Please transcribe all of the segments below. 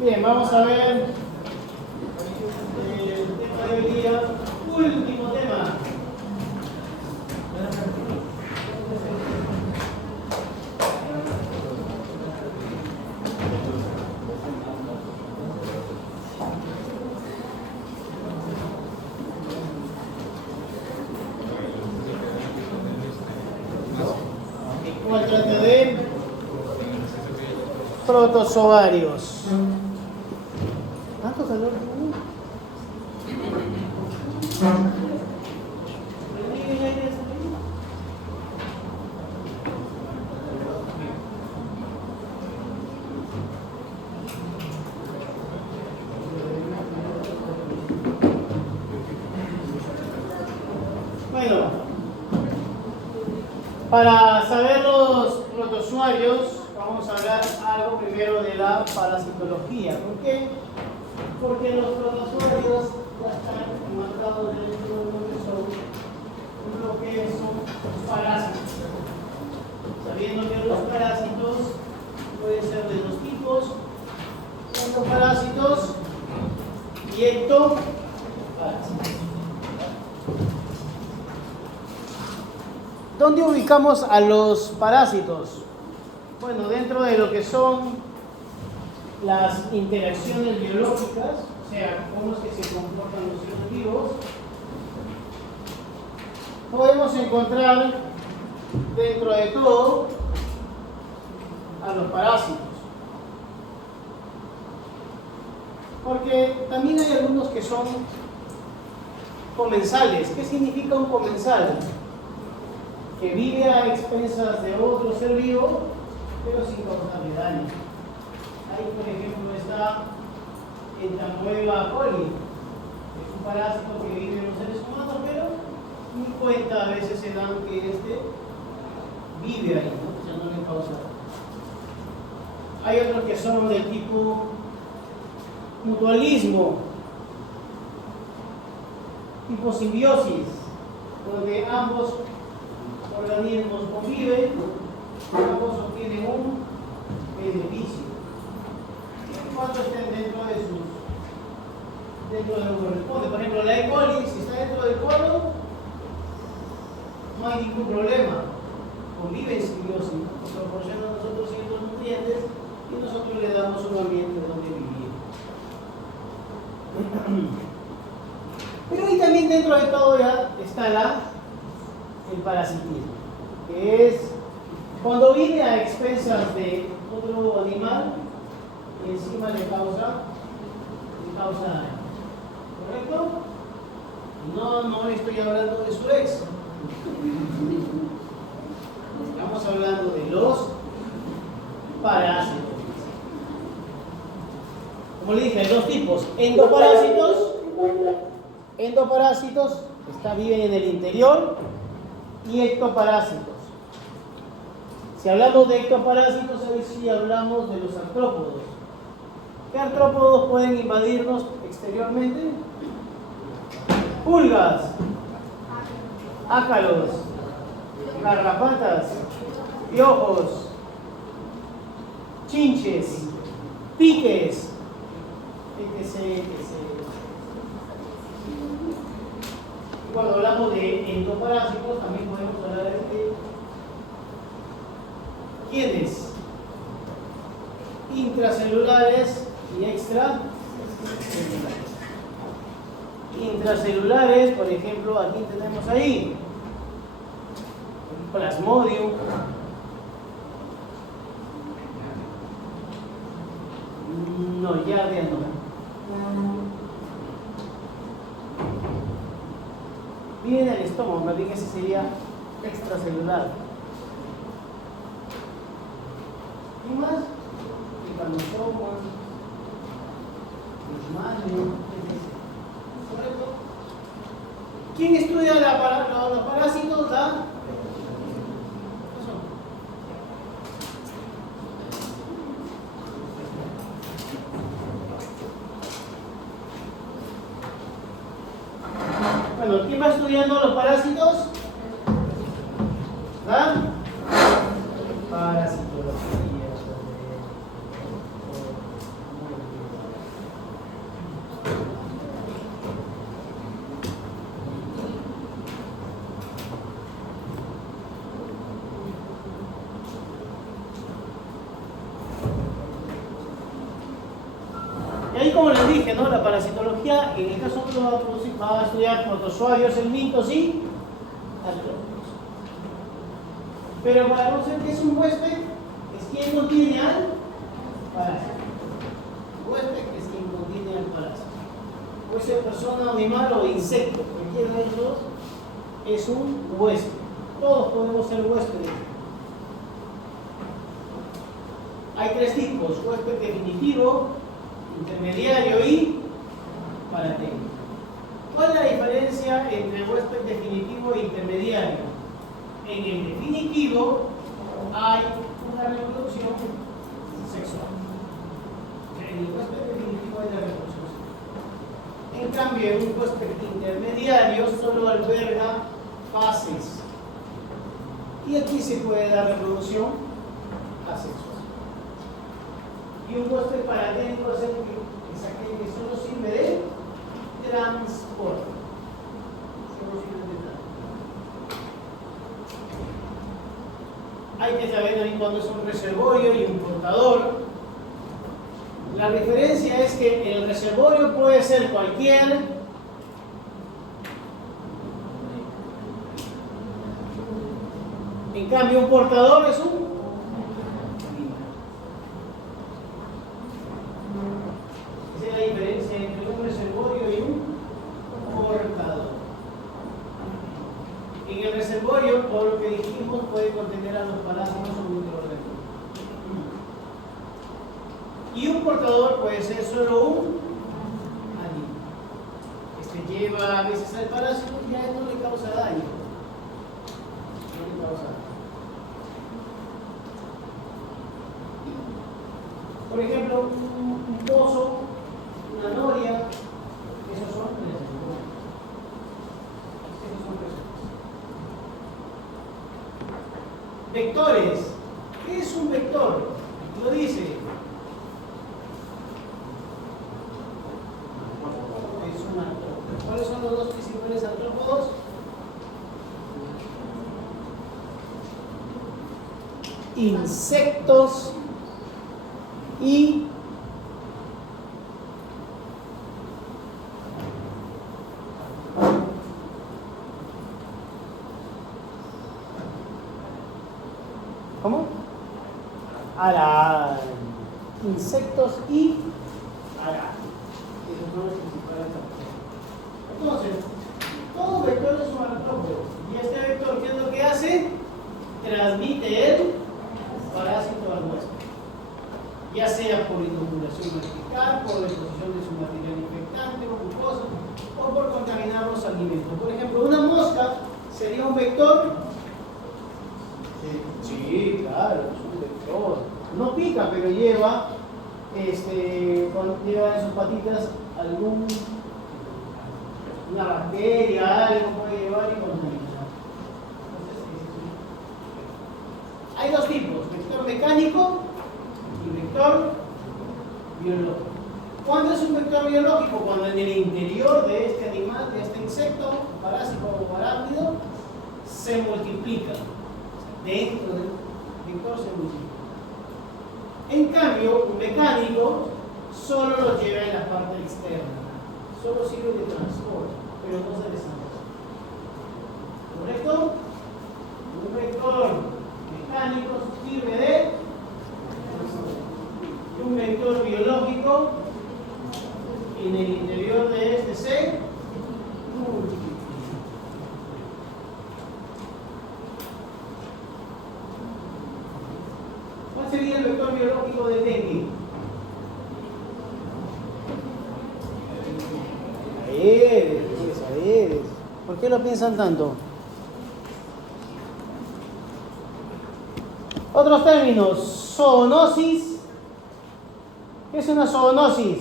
Bien, vamos a ver el tema de hoy día. Último tema. ¿Cuál trata de protozoarios? ¿Cuánto calor? Bueno, para saber los protozoarios, vamos a hablar algo primero de la parasitología. ¿Por qué? Porque los protozoarios ya están marcados dentro de lo que son parásitos. Sabiendo que los parásitos pueden ser de dos tipos: endoparásitos y ectoparásitos. ¿Dónde ubicamos a los parásitos? Bueno, dentro de lo que son las interacciones biológicas, o sea, cómo es que se comportan los seres vivos, podemos encontrar dentro de todo a los parásitos. Porque también hay algunos que son comensales. ¿Qué significa un comensal? Que vive a expensas de otro ser vivo, pero sin causarle daño. Ahí, por ejemplo, está el Tamoeba coli, que es un parásito que vive en los seres humanos, pero ni cuenta a veces se dan que vive ahí, ¿no? O sea, no le causa daño. Hay otros que son del tipo mutualismo, tipo simbiosis, donde ambos organismos conviven, ambos obtienen un beneficio cuando estén dentro de lo que corresponde. Por ejemplo, la E. coli, si está dentro del colon, no hay ningún problema, convive en simbiosis, nos proporciona a nosotros ciertos nutrientes y nosotros le damos un ambiente donde vivir. Pero ahí también dentro de todo ya está el parasitismo, que es cuando vive a expensas de otro animal y encima le causa daño. ¿Correcto? No estoy hablando de su ex. Estamos hablando de los parásitos. Como le dije, hay dos tipos: endoparásitos, viven en el interior, y ectoparásitos. Si hablamos de ectoparásitos, ahí sí hablamos de los artrópodos. ¿Qué artrópodos pueden invadirnos exteriormente? Pulgas, ácaros, garrapatas, piojos, chinches, piques, etc. Cuando hablamos de endoparásitos, también podemos hablar de ¿quiénes? Intracelulares y extracelulares. Intracelulares, por ejemplo, aquí tenemos ahí Plasmodium, no, Giardia no. Viene en el estómago, más bien ese sería extracelular. ¿Y más? Trypanosoma, Leishmanium, etc. ¿Correcto? ¿Quién estudia los parásitos? Bueno, ¿quién va estudiando los parásitos? Parasitología. ahí, como les dije, ¿no? La parasitología, en el caso que va a estudiar protozoarios, helmintos y artrópodos. Pero para conocer qué es un huésped, es quien contiene al parásito. Huésped es quien contiene al parásito. Puede ser persona, animal o insecto, cualquiera de ellos es un huésped. Todos podemos ser huéspedes. Hay tres tipos: huésped definitivo, intermediario y paratécnico. ¿Cuál es la diferencia entre huésped definitivo e intermediario? En el definitivo hay una reproducción sexual. En el huésped definitivo hay la reproducción sexual. En cambio, en un huésped intermediario solo alberga fases. Y aquí se puede dar reproducción asexual. Y un huésped paratécnico es aquel que solo sirve de transporte. Solo sirve de transporte. Hay que saber también cuándo es un reservorio y un portador. La diferencia es que el reservorio puede ser cualquier en cambio un portador es un por lo que dijimos, puede contener a los parásitos o microorganismos. Y un portador puede ser solo un animal. Este lleva a veces al parásito y a él no le causa daño. No le causa daño. Por ejemplo, un pozo, una noria, esos son reservorios. Esos son reservorios. Vectores. ¿Qué es un vector? Lo dice. Es un artrópodo. ¿Cuáles son los dos principales artrópodos? Insectos y ¿cómo? Araña. Insectos y araña. Esos son los principales artrópodos. Entonces, todo vector es un artrópodo. Y este vector, ¿qué es lo que hace? Transmite el parásito al huésped. Ya sea por inoculación vertical, por deposición de su material infectante o mucosa, o por contaminar los alimentos. Por ejemplo, una mosca sería un vector. Sí, claro, es un vector. No pica, pero lleva en sus patitas una bacteria, algo puede llevar y contaminar. Hay dos tipos: vector mecánico y vector biológico. ¿Cuándo es un vector biológico? Cuando en el interior de este animal, de este insecto, parásito o arácnido, se multiplica. Dentro del vector se multiplica. En cambio, un mecánico solo lo lleva en la parte externa. Solo sirve de transporte, pero no se desarrolla. ¿Correcto? Un vector mecánico sirve de transporte. Y un vector biológico en el interior de este se multiplica. ¿Cuál sería el vector biológico del dengue? Aedes. ¿Por qué lo piensan tanto? Otros términos: zoonosis. ¿Qué es una zoonosis?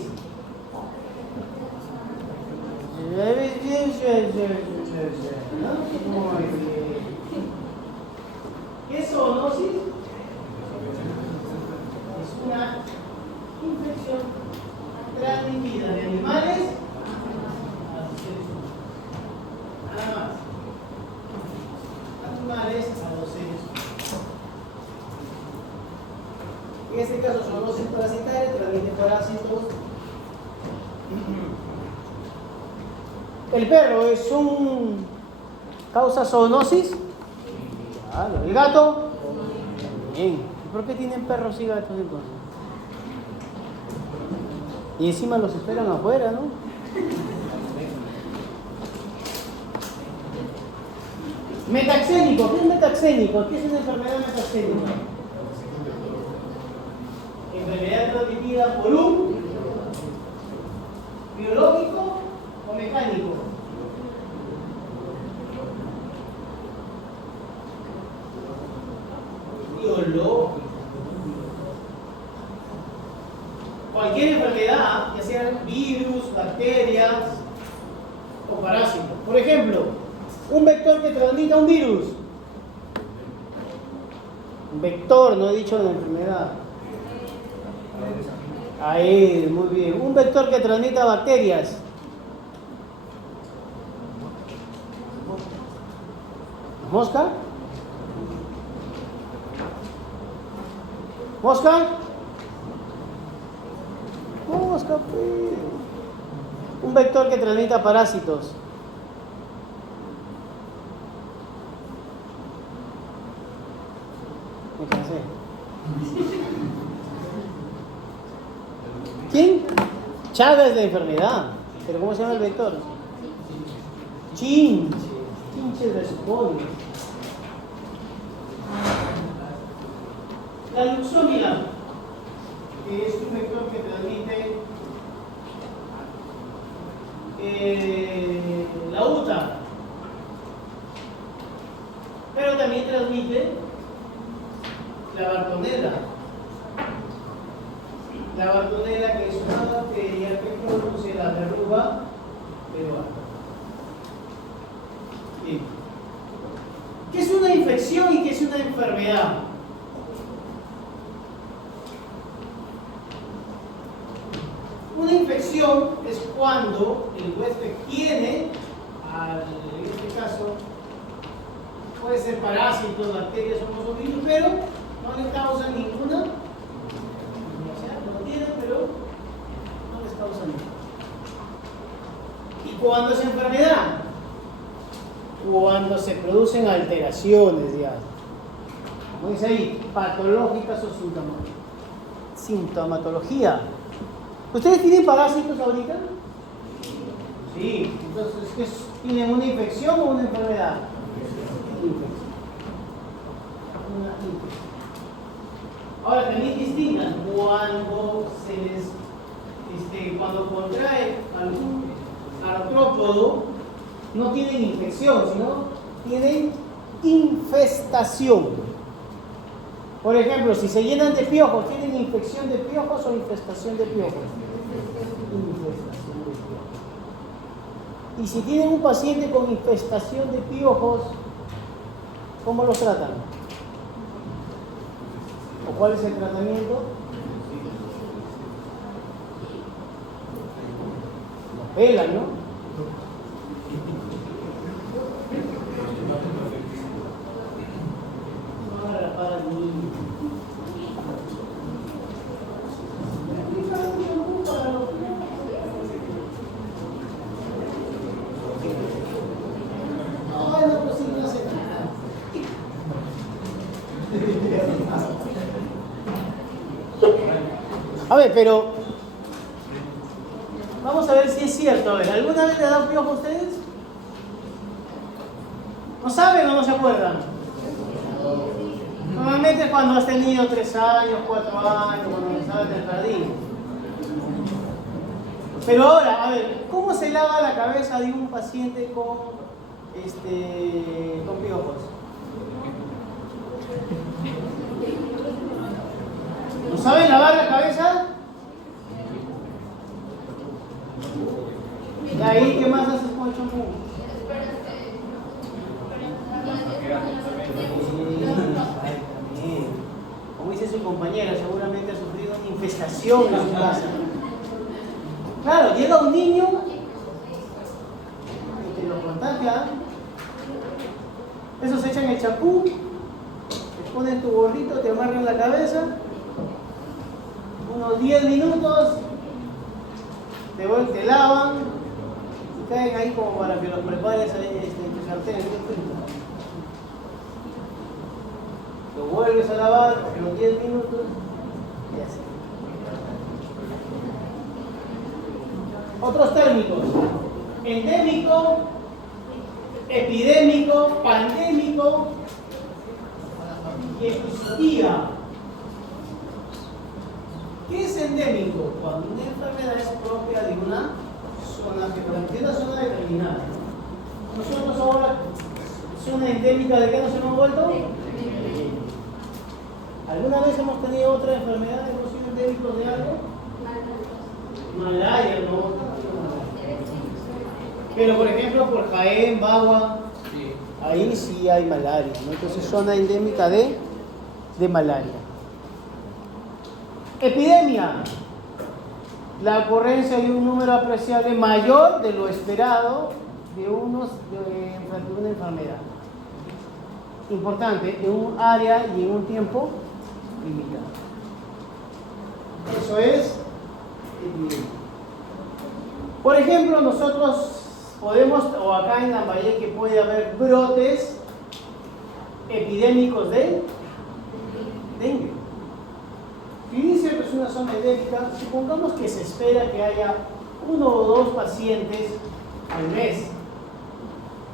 ¿Qué es zoonosis? Es una infección transmitida de animales a los seres humanos. Nada más. Animales a los seres humanos. En este caso, zoonosis parasitaria transmite parásitos ¿El perro es un causa zoonosis? Claro. ¿El gato? Bien. ¿Y por qué tienen perros y gatos entonces? Y encima los esperan afuera, ¿no? Metaxénico. ¿Qué es metaxénico? ¿Qué es una enfermedad metaxénica? Enfermedad transmitida por un biológico o mecánico. Biológico. Cualquier enfermedad, ya sean virus, bacterias o parásitos. Por ejemplo, un vector que transmita un virus. Un vector, no he dicho una enfermedad. Ahí, muy bien. Un vector que transmita bacterias. ¿Mosca? ¿Mosca? Mosca, pues. Un vector que transmita parásitos. Me cansé. ¿Quién? Chaga es la enfermedad. ¿Pero cómo se llama el vector? Chinche. Chinche responde. La luxómila, que es un vector que transmite la UTA, pero también transmite la bartonella. La bartonella, que es una bacteria que produce la verruga peruana. Bien. ¿Qué es una infección y qué es una enfermedad? Una infección es cuando el huésped tiene, en este caso, puede ser parásitos, bacterias o virus, pero no le causa ninguna. O sea, lo tienen, pero no les causa nada. ¿Y cuándo es enfermedad? Cuando se producen alteraciones, ya. Como dice ahí, patológicas o sintomatología. ¿Ustedes tienen parásitos ahorita? Sí. Entonces, ¿qué tienen una infección o una enfermedad? Una infección. Ahora también distingan cuando se les, cuando contrae algún artrópodo, no tienen infección, sino tienen infestación. Por ejemplo, si se llenan de piojos, ¿tienen infección de piojos o infestación de piojos? Infestación de piojos. Y si tienen un paciente con infestación de piojos, ¿cómo los tratan? ¿O cuál es el tratamiento? Lo pelan, ¿no? A ver, pero vamos a ver si es cierto. A ver, ¿alguna vez le han dado piojo a ustedes? ¿No saben o no se acuerdan? Normalmente es cuando has tenido 3 años, 4 años, cuando estabas en el jardín. Pero ahora, a ver, ¿cómo se lava la cabeza de un paciente con piojos? ¿No saben lavar la cabeza? ¿Y ahí qué más haces con el champú? Como dice su compañera, seguramente ha sufrido una infestación en su casa. Claro, llega un niño y te lo contagia. Esos echan el champú, te ponen tu gorrito, te amarran la cabeza, unos 10 minutos, te lavan, caen ahí como para que los prepares en tu sartén. Lo vuelves a lavar en los 10 minutos y así. Otros términos: endémico, epidémico, pandémico y episodía. ¿Qué es endémico? Cuando una enfermedad es propia de una zona geográfica, una zona determinada. Nosotros ahora, zona endémica, ¿de qué nos hemos vuelto? ¿Alguna vez hemos tenido otra enfermedad de hemos sido endémicos de algo? Malaria, no. Pero por ejemplo, por Jaén, Bagua, ahí sí hay malaria, ¿no? Entonces, zona endémica de malaria. Epidemia: la ocurrencia de un número apreciable mayor de lo esperado de una enfermedad. Importante, en un área y en un tiempo limitado. Eso es epidemia. Por ejemplo, nosotros podemos, o acá en Lambayeque puede haber brotes epidémicos de dengue. Si dice que es una zona endémica, supongamos que se espera que haya 1 o 2 pacientes al mes.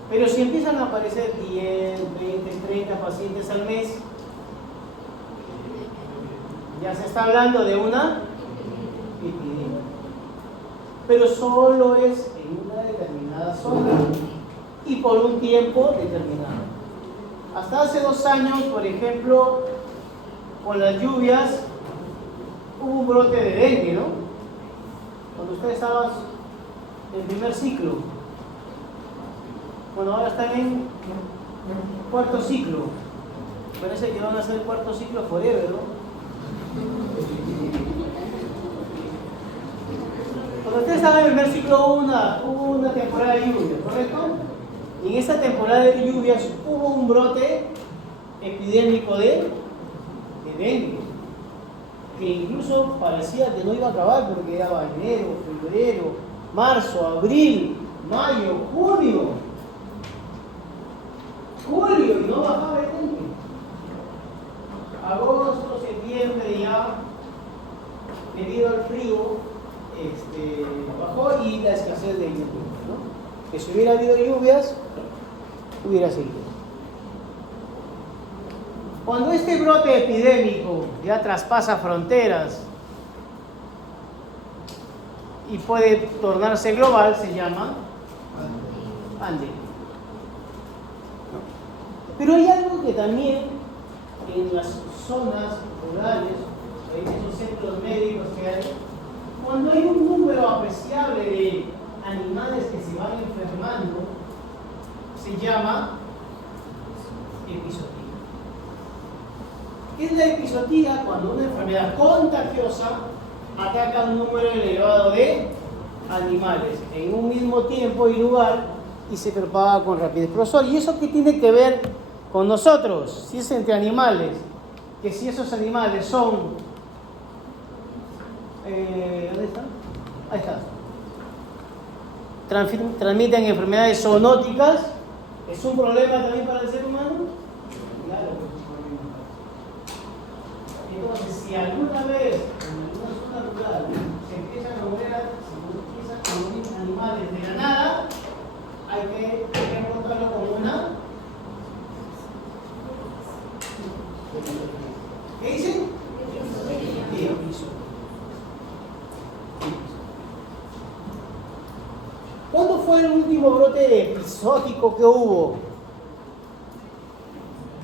Pero si empiezan a aparecer 10, 20, 30 pacientes al mes, ya se está hablando de una epidemia. Pero solo es en una determinada zona y por un tiempo determinado. Hasta hace 2 años, por ejemplo, con las lluvias, hubo un brote de dengue, ¿no? Cuando usted estaba en primer ciclo. Bueno, ahora están en 4º ciclo. Parece que van a hacer 4º ciclo forever, ¿no? Cuando usted estaba en el primer ciclo hubo una temporada de lluvias, ¿correcto? Y en esa temporada de lluvias hubo un brote epidémico de dengue, que incluso parecía que no iba a acabar porque era enero, febrero, marzo, abril, mayo, junio, julio, y no bajaba el dengue. Agosto, septiembre ya, debido al frío, bajó, y la escasez de lluvias, ¿no? Que si hubiera habido lluvias, hubiera seguido. Cuando este brote epidémico ya traspasa fronteras y puede tornarse global, se llama pandemia. Pero hay algo que también en las zonas rurales, en esos centros médicos que hay, cuando hay un número apreciable de animales que se van enfermando, se llama episodía. ¿Qué es la episodía? Cuando una enfermedad contagiosa ataca a un número elevado de animales en un mismo tiempo y lugar y se propaga con rapidez. Profesor, ¿y eso qué tiene que ver con nosotros? Si es entre animales, que si esos animales son... ¿dónde están? Ahí está. Transmiten enfermedades zoonóticas, ¿es un problema también para el ser humano? Claro que es un problema. Entonces, si alguna vez en alguna zona rural se empiezan a morir animales de la nada, hay que encontrarlo como una... ¿Qué dicen? ¿Cuándo fue el último brote episódico que hubo?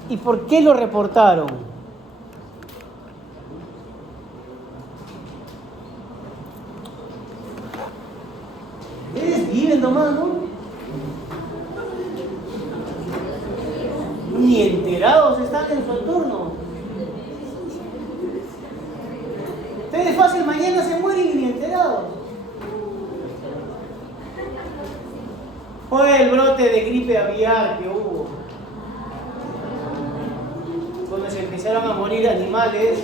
¿Y por qué lo reportaron? Ustedes viven nomás, ¿no? Ni enterados están en su entorno. Ustedes fácil mañana se mueren y ni enterados. Fue el brote de gripe aviar que hubo, donde se empezaron a morir animales,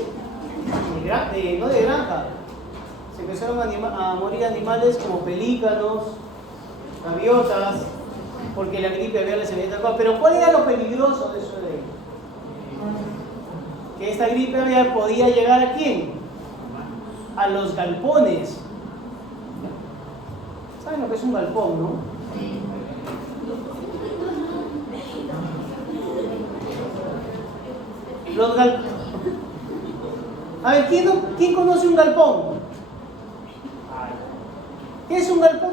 no de granja, se empezaron a morir animales como pelícanos, gaviotas, porque la gripe aviar les había atacado. Pero ¿cuál era lo peligroso de eso de ahí? Que esta gripe aviar podía llegar ¿a quién? A los galpones. ¿Saben lo que es un galpón, no? Los galpones. A ver, ¿quién conoce un galpón? ¿Qué es un galpón?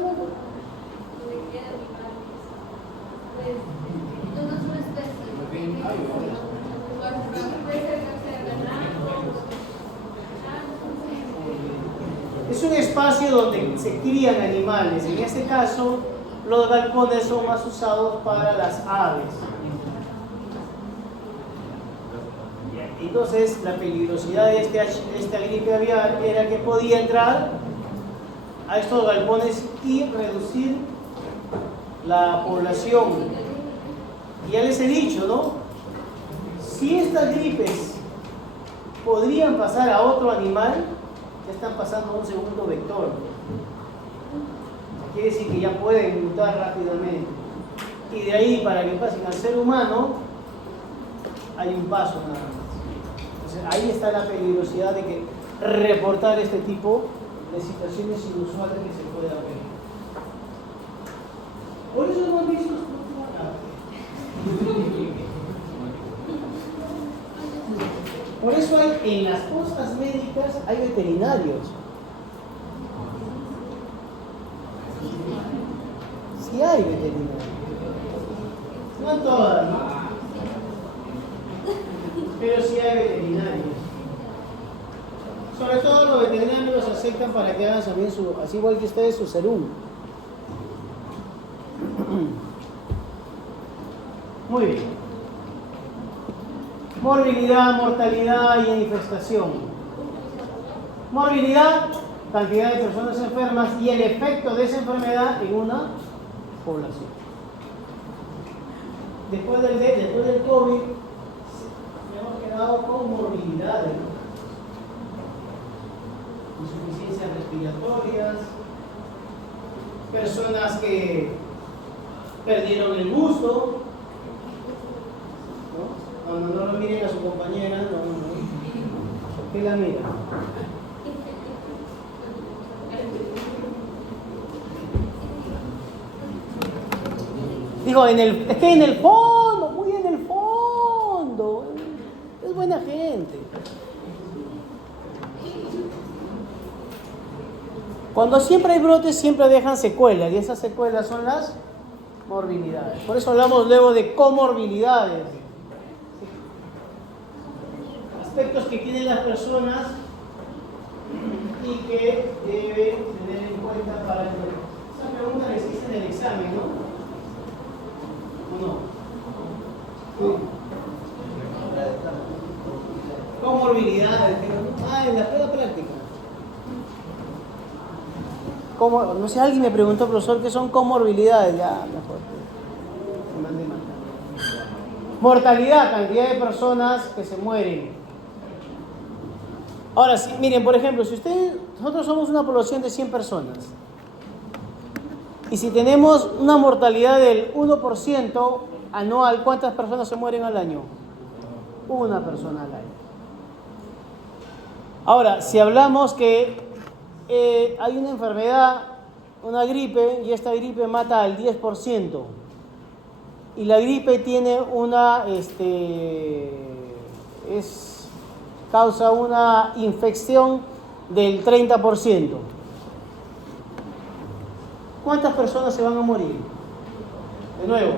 Es un espacio donde se crían animales. En este caso, los galpones son más usados para las aves. Entonces, la peligrosidad de esta gripe aviar era que podía entrar a estos galpones y reducir la población. Y ya les he dicho, ¿no? Si estas gripes podrían pasar a otro animal, ya están pasando a un segundo vector. Quiere decir que ya pueden mutar rápidamente. Y de ahí para que pasen al ser humano, hay un paso nada más. Entonces ahí está la peligrosidad de que reportar este tipo de situaciones inusuales que se pueda ver. Por eso no han visto Por eso en las postas médicas hay veterinarios. Sí hay veterinarios. No en todas, ¿no? Pero sí hay veterinarios. Sobre todo los veterinarios los aceptan para que hagan también así igual que ustedes, su serum. Muy bien. Morbilidad, mortalidad y infestación. Morbilidad, cantidad de personas enfermas y el efecto de esa enfermedad en una población. Después del COVID, hemos quedado con morbilidades, insuficiencias respiratorias, personas que perdieron el gusto, ¿no? Cuando no lo miren a su compañera, no. ¿Por qué la mira? Digo, es que en el fondo, muy en el fondo, es buena gente. Cuando siempre hay brotes, siempre dejan secuelas, y esas secuelas son las morbilidades. Por eso hablamos luego de comorbilidades. Aspectos que tienen las personas y que deben tener en cuenta para que esa pregunta la hiciste en el examen, ¿no? ¿O no? ¿Sí? Comorbilidades, en la prueba práctica. No sé, alguien me preguntó, profesor, ¿qué son comorbilidades? Ya, mejor que me mande más. Mortalidad, cantidad de personas que se mueren. Ahora sí, miren, por ejemplo, si nosotros somos una población de 100 personas y si tenemos una mortalidad del 1% anual, ¿cuántas personas se mueren al año? Una persona al año. Ahora, si hablamos que hay una enfermedad, una gripe, y esta gripe mata al 10%, y la gripe tiene causa una infección del 30%. ¿Cuántas personas se van a morir? De nuevo,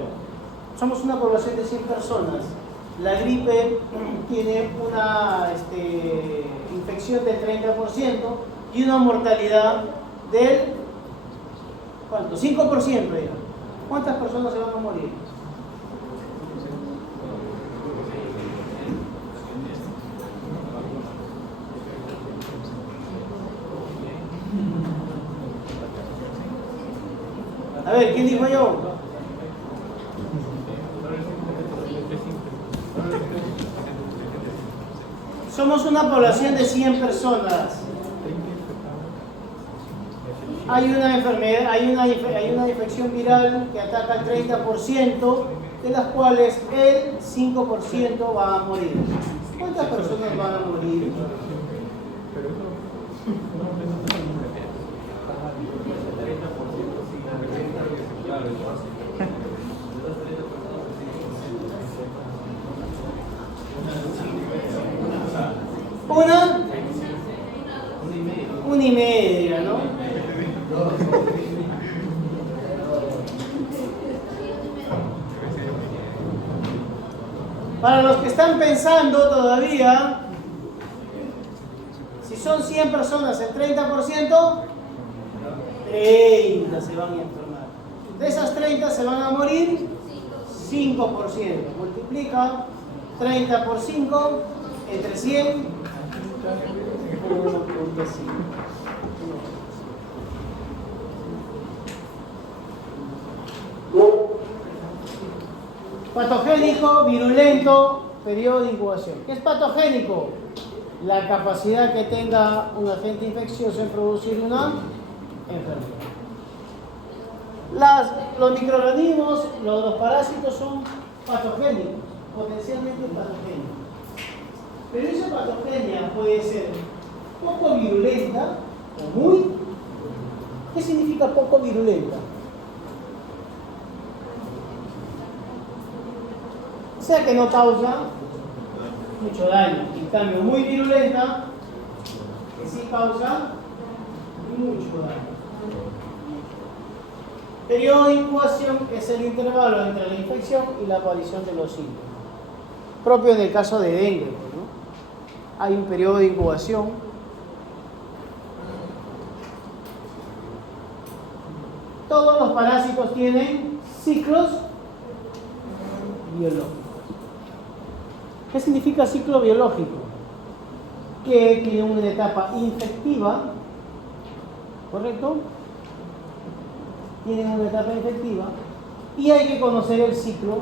somos una población de 100 personas. La gripe tiene una infección del 30% y una mortalidad del ¿cuánto? 5%. ¿Cuántas personas se van a morir? A ver, ¿quién dijo yo? Somos una población de 100 personas. hay una enfermedad, hay una infección viral que ataca al 30%, de las cuales el 5% van a morir. ¿Cuántas personas van a morir? Una y media, ¿no? Para los que están pensando todavía, si son 100 personas, el 30%, 30 se van a enfermar. De esas 30 se van a morir 5%. Multiplica 30 por 5 entre 100. 1.5. Patogénico, virulento, periodo de incubación. ¿Qué es patogénico? La capacidad que tenga un agente infeccioso en producir una enfermedad. Los microorganismos, los parásitos son patogénicos, potencialmente patogénicos. Pero esa patogenia puede ser poco virulenta o muy. ¿Qué significa poco virulenta? O sea que no causa mucho daño. En cambio, muy virulenta, que sí causa mucho daño. Periodo de incubación es el intervalo entre la infección y la aparición de los síntomas. Propio en el caso de dengue, ¿no? Hay un periodo de incubación. Todos los parásitos tienen ciclos biológicos. ¿Qué significa ciclo biológico? Que tiene una etapa infectiva, ¿correcto? Tienen una etapa infectiva y hay que conocer el ciclo,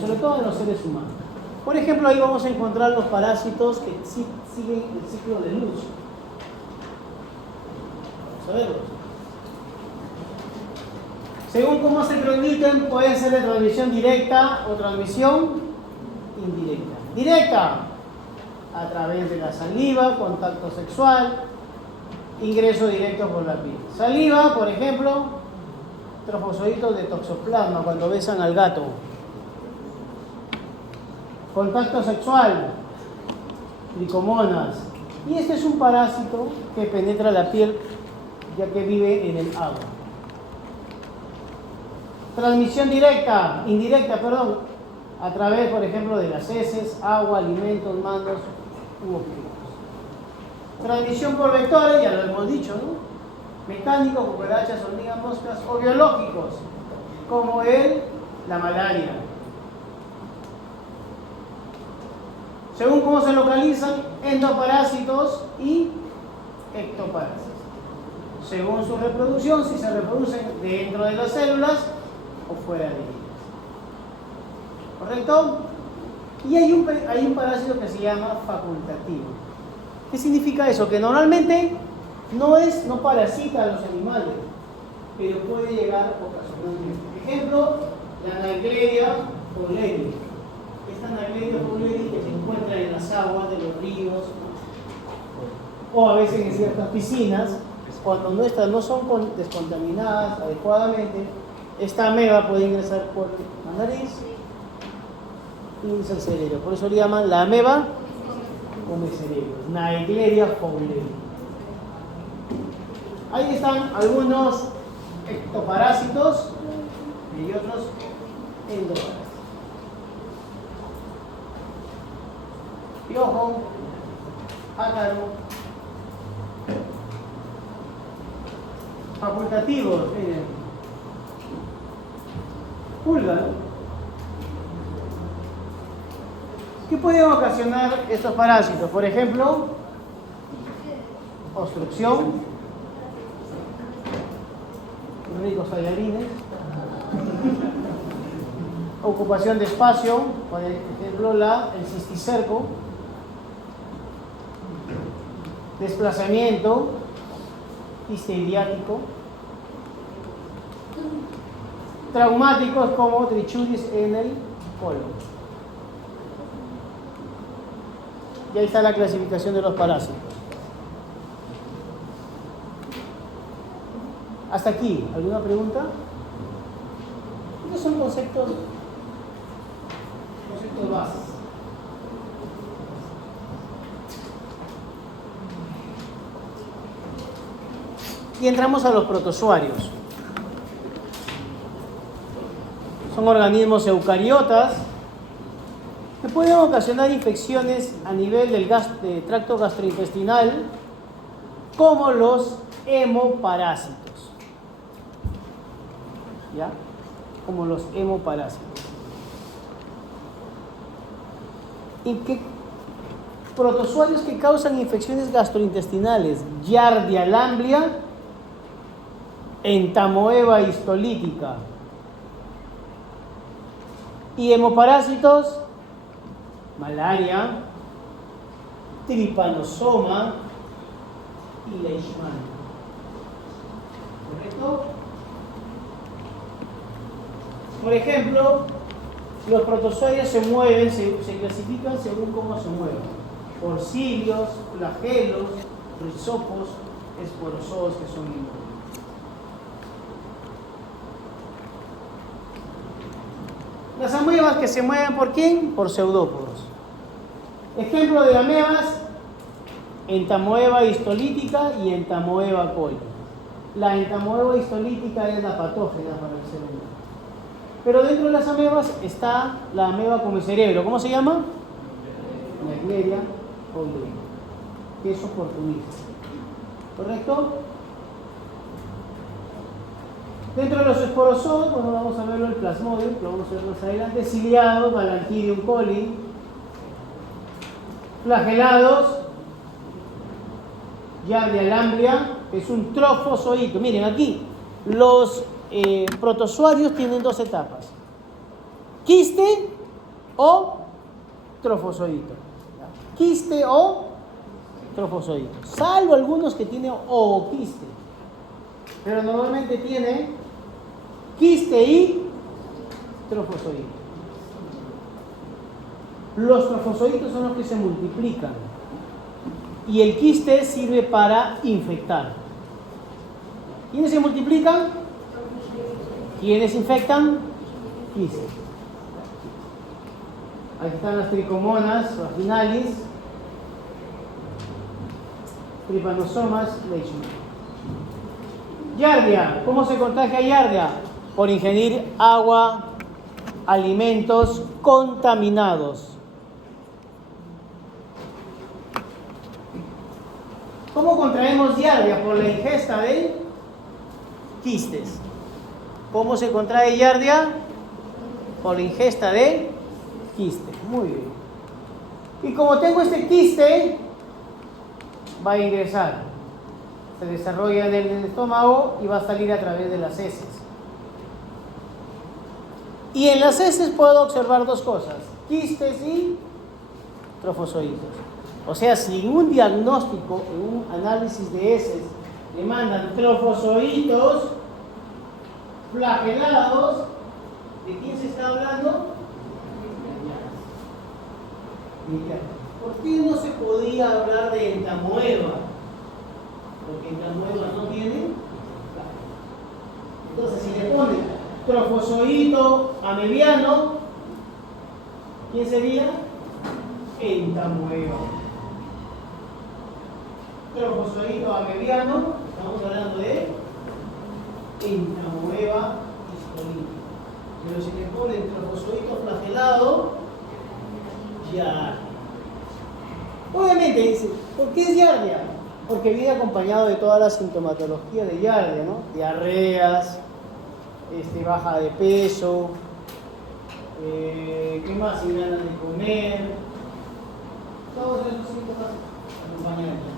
sobre todo en los seres humanos. Por ejemplo, ahí vamos a encontrar los parásitos que siguen el ciclo de luz. Vamos a verlos. Según cómo se transmiten, pueden ser de transmisión directa o transmisión indirecta. Directa, a través de la saliva, contacto sexual, ingreso directo por la piel. Saliva, por ejemplo, trofosoditos de toxoplasma, cuando besan al gato. Contacto sexual, tricomonas. Y este es un parásito que penetra la piel, ya que vive en el agua. Transmisión indirecta, a través, por ejemplo, de las heces, agua, alimentos, mandos u objetos. Transmisión por vectores, ya lo hemos dicho, ¿no? Mecánicos, cucarachas, hormigas, moscas, o biológicos, como la malaria. Según cómo se localizan, endoparásitos y ectoparásitos. Según su reproducción, si se reproducen dentro de las células o fuera de ellas. ¿Correcto? Y hay un parásito que se llama facultativo. ¿Qué significa eso? Que normalmente no parasita a los animales, pero puede llegar ocasionalmente. Ejemplo, la Naegleria fowleri. Esta Naegleria fowleri que se encuentra en las aguas de los ríos o a veces en ciertas piscinas, cuando no son descontaminadas adecuadamente, esta ameba puede ingresar por la nariz y ingresar al cerebro. Por eso le llaman la ameba come cerebro, Naegleria fowleri. Ahí están algunos ectoparásitos y otros endoparásitos. Piojo, ácaro, facultativos, miren. Pulga, ¿no? ¿Qué pueden ocasionar estos parásitos? Por ejemplo, obstrucción, ricos tallarines, ocupación de espacio, por ejemplo el cisticerco, desplazamiento, quiste idiático. Traumáticos como trichuritis en el colon. Y ahí está la clasificación de los parásitos. Hasta aquí, ¿alguna pregunta? Estos son conceptos bases. Y entramos a los protozoarios. Son organismos eucariotas que pueden ocasionar infecciones a nivel del tracto gastrointestinal, como los hemoparásitos. ¿Ya? Como los hemoparásitos. ¿Y qué protozoarios que causan infecciones gastrointestinales? Giardia lamblia, Entamoeba histolítica. Y hemoparásitos, malaria, Trypanosoma y Leishman. ¿Correcto? Por ejemplo, los protozoarios se mueven, se clasifican según cómo se mueven. Porcilios, flagelos, rizopos, esporozoos, que son inmóviles. Las amebas que se mueven, ¿por quién? Por pseudópodos. Ejemplo de amebas: Entamoeba histolítica y Entamoeba coli. La Entamoeba histolítica es la patógena para el ser humano. Pero dentro de las amebas está la ameba come cerebro. ¿Cómo se llama? Naegleria oblea, que es oportunista. ¿Correcto? Dentro de los esporozoos, bueno, vamos a verlo el plasmodium, lo vamos a ver más adelante. Ciliados, Balantidium coli. Flagelados, Giardia lamblia, que es un trofozoito. Miren aquí, los protozoarios tienen dos etapas: quiste o trofozoito. Quiste o trofozoito. Salvo algunos que tienen ooquiste, pero normalmente tiene quiste y trofozoito. Los trofozoitos son los que se multiplican y el quiste sirve para infectar. ¿Quiénes se multiplican? ¿Quiénes infectan? Quiste. Aquí están las tricomonas vaginalis, Trypanosomas leishmani. Giardia. ¿Cómo se contagia Giardia? Por ingerir agua, alimentos contaminados. ¿Cómo contraemos Giardia? Por la ingesta de quistes. ¿Cómo se contrae Giardia? Por la ingesta de quistes. Muy bien. Y como tengo este quiste, va a ingresar. Se desarrolla en el estómago y va a salir a través de las heces. Y en las heces puedo observar dos cosas: quistes y trofozoitos. O sea, si en un diagnóstico, en un análisis de heces, le mandan trofozoitos flagelados, ¿de quién se está hablando? ¿Por qué no se podía hablar de entamoeba? Porque entamoeba no tiene. Entonces, si le ponen trofozoito amebiano, ¿quién sería? Entamoeba. Trofozoito amebiano, estamos hablando de Entamoeba histolítica. Pero si le ponen trofozoito flagelado, ya. Obviamente dice, ¿por qué es Giardia? Porque viene acompañado de toda la sintomatología de Giardia, ¿no? Diarreas, baja de peso, ¿qué más? Sin ganas de comer, todos esos síntomas acompañantes.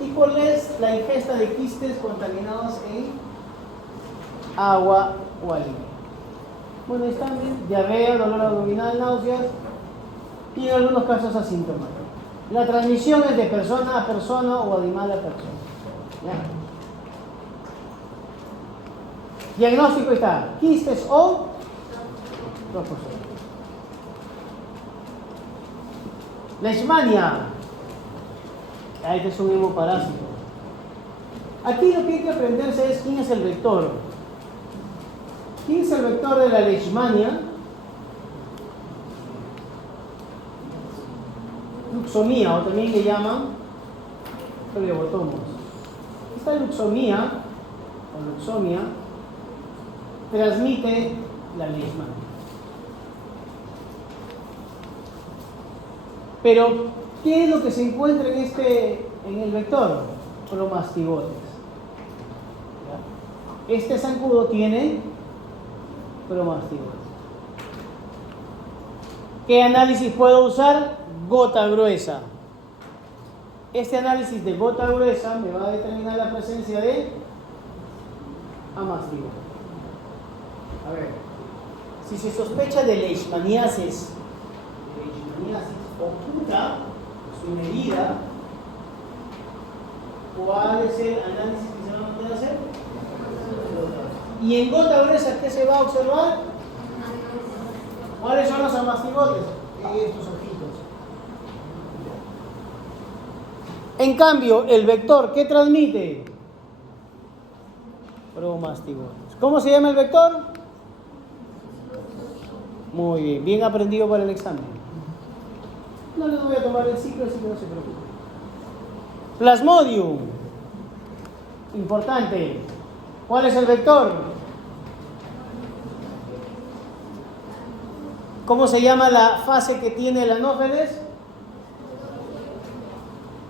¿Y cuál es la ingesta de quistes contaminados en agua o alimento? Bueno, están bien: diarrea, dolor abdominal, náuseas y en algunos casos asintomáticos. La transmisión es de persona a persona o animal a persona. ¿Ya? Diagnóstico está: quistes o troposoma. Leishmania. Este es un hemoparásito. Aquí lo que hay que aprenderse es quién es el vector. ¿Quién es el vector de la leishmania? Luxomía, o también le llaman flebotomos. Esta luxomía o luxomia transmite la leishmania. Pero, ¿qué es lo que se encuentra en el vector? Promastigotes. ¿Ya? Este zancudo tiene promastigotes. ¿Qué análisis puedo usar? Gota gruesa. Este análisis de gota gruesa me va a determinar la presencia de amastigotes. A ver, si se sospecha de leishmaniasis oculta, es una herida, ¿cuál es el análisis que se va a mandar a hacer? Y en gota gruesa, ¿qué se va a observar? ¿Cuáles son los amastigotes? Estos ojitos. En cambio, el vector, ¿qué transmite? Promastigotes. ¿Cómo se llama el vector? Muy bien, bien aprendido para el examen. No les voy a tomar el ciclo, así que no se preocupen. Plasmodium. Importante. ¿Cuál es el vector? ¿Cómo se llama la fase que tiene el anófeles?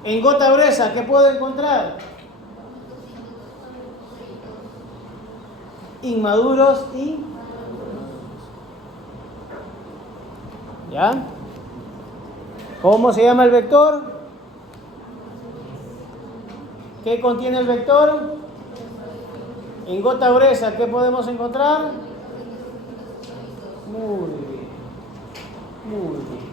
En gota gruesa, ¿qué puedo encontrar? Inmaduros y... ¿Ya? ¿Cómo se llama el vector? ¿Qué contiene el vector? En gota gruesa, ¿qué podemos encontrar? Muy bien. Muy bien.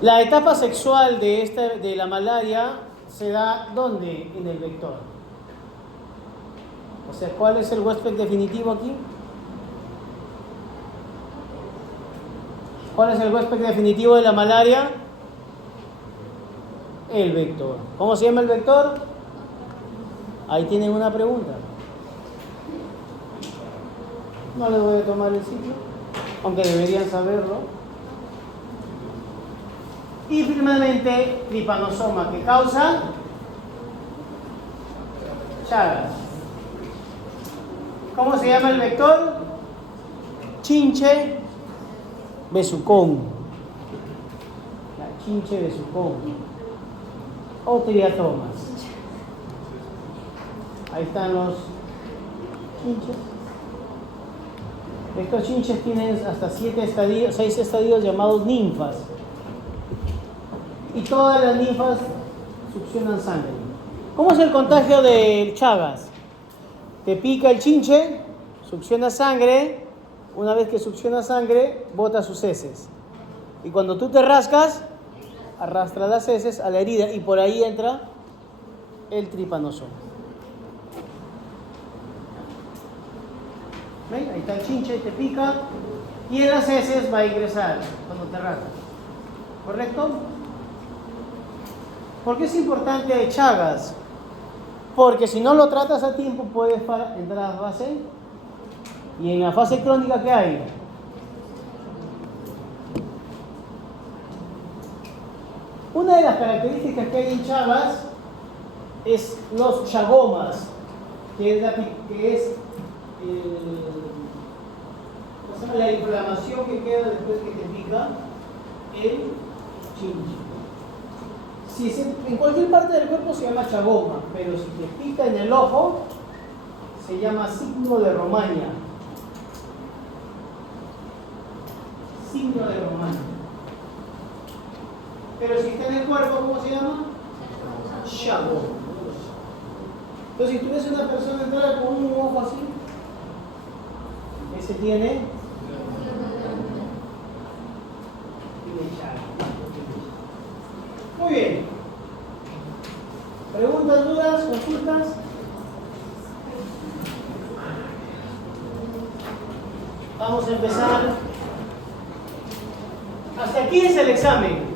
La etapa sexual de la malaria se da ¿dónde? En el vector. O sea, ¿cuál es el huésped definitivo aquí? ¿Cuál es el huésped definitivo de la malaria? El vector. ¿Cómo se llama el vector? Ahí tienen una pregunta. No les voy a tomar el ciclo, aunque deberían saberlo. Y finalmente, tripanosoma, que causa Chagas. ¿Cómo se llama el vector? Chinche besucón. La chinche besucón. O triatomas. Ahí están los chinches. Estos chinches tienen hasta 6 estadios llamados ninfas. Y todas las ninfas succionan sangre. ¿Cómo es el contagio del Chagas? Te pica el chinche, succiona sangre. Una vez que succiona sangre, bota sus heces. Y cuando tú te rascas, arrastra las heces a la herida y por ahí entra el tripanosoma. ¿Ven? Ahí está el chinche, te pica y en las heces va a ingresar cuando te rascas. ¿Correcto? ¿Por qué es importante Chagas? Porque si no lo tratas a tiempo puedes entrar a fase. Y en la fase crónica, ¿qué hay? Una de las características que hay en Chagas es los chagomas, que es la inflamación que queda después que te pica el chinche. En cualquier parte del cuerpo se llama chagoma, pero si te pica en el ojo, se llama signo de Romaña. Signo de Romaña. Pero si está en el cuerpo, ¿cómo se llama? Chagoma. Entonces, si tú ves a una persona entrar con un ojo así, ese tiene Muy bien. ¿Preguntas, dudas, consultas? Vamos a empezar. Hasta aquí es el examen.